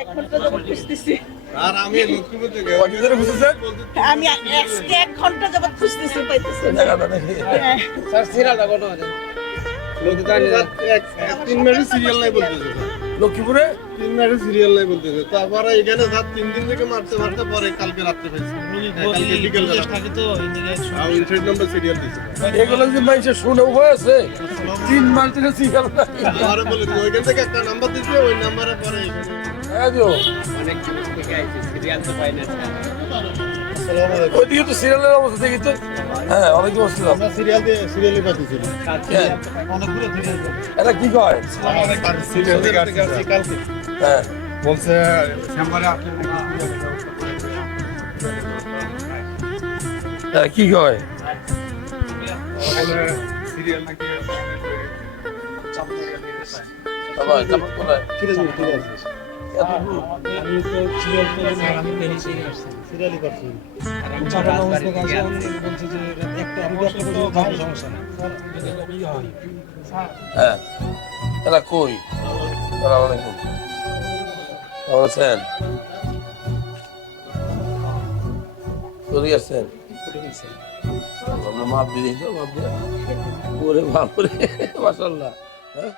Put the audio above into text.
এক ঘন্টা যাবত খুঁজতেছি। আর আমি লক্ষ্মীপুর থেকে কয়দিন ধরে খুঁজেছেন? আমি আজকে 1 ঘন্টা যাবত খুঁজতেছি, পাইতেছি না। জায়গাটা দেখি। হ্যাঁ। তিন মিনিট সিরিয়াল নাই বলতেছে লক্ষ্মীপুরে 3 মিনিট সিরিয়াল নাই বলতেছে তারপরে এখানে 3 দিন থেকে মারতে মারতে পরে কালকে রাত্রে পাইছি কালকে বিকেল বেলা থাকে তো আর ইনসাইড নাম্বার সিরিয়াল দিছে এগুলো যদি মানুষের শুনে উপায় আছে 3 মাস থেকে সিরিয়াল আমারে বলে ওইখান থেকে একটা নাম্বার দিছে ওই নাম্বারে পরে এখানে অনেক দূর থেকে আইছে সিরিয়াল তো পাই না আসসালামু আলাইকুম ওইদিকে তো সিরিয়ালের অবস্থা দেখি তো। হ্যাঁ অনেক বসছিল। আমরা সিরিয়ালে পাঠিয়েছিলাম অনেক দূরে থেকে এটা কি কয়? সিরিয়াল থেকে আসছে কালকে হ্যাঁ বলছে চেম্বারে আসলে এটা কি কয়? সিরিয়াল নাকি বাবা চাপা কোথায়? কিরে তুমি ঠিক আছে এত দূর? আমি তো সিরিয়াল করে আমি বেরিয়ে আসছি সিরিয়ালই করছি আর আমি রাজবাড়ি থেকে আসছি বলছে যে একটা আমি একটা করে যাবো সমস্যা না হ্যাঁ এটা কই? আসসালামু আলাইকুম। কেমন আছেন? চলে আসছেন? আমরা মাপ দিয়ে দিই তো, মাপ দিয়ে। ওরে বাপরে মাশাআল্লাহ। হ্যাঁ